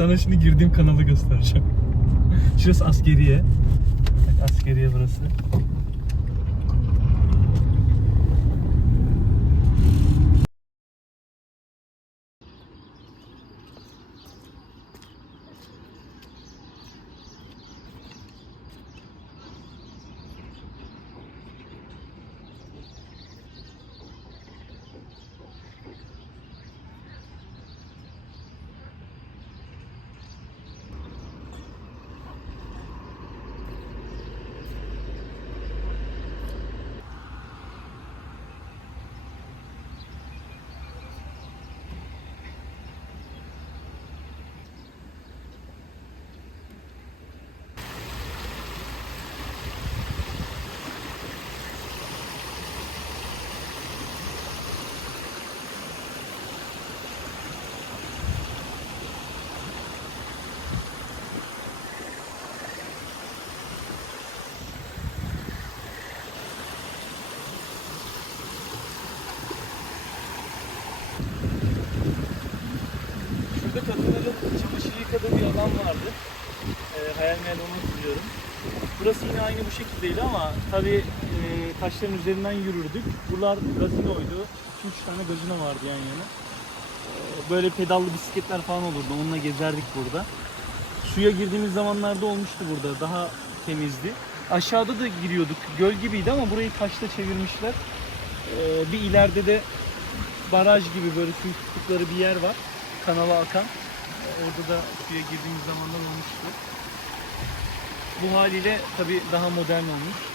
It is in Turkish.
Sana şimdi girdiğim kanalı göstereceğim. Şurası askeriye. Bak askeriye burası. Şurada kadınların çamaşır yıkadığı bir alan vardı. Ee, hayal meyal onu hatırlıyorum. Burası yine aynı bu şekildeydi ama tabii e, taşların üzerinden yürürdük. Buralar gazinoydu. 2-3 tane gazino vardı yan yana. Ee, böyle pedallı bisikletler falan olurdu. Onunla gezerdik burada. Suya girdiğimiz zamanlarda olmuştu burada. Daha temizdi. Aşağıda da giriyorduk. Göl gibiydi ama burayı taşla çevirmişler. Ee, bir ileride de baraj gibi böyle su tuttukları bir yer var. Kanala akan. Ee, Orada da suya girdiğimiz zamanlar olmuştu. Bu haliyle tabii daha modern olmuş.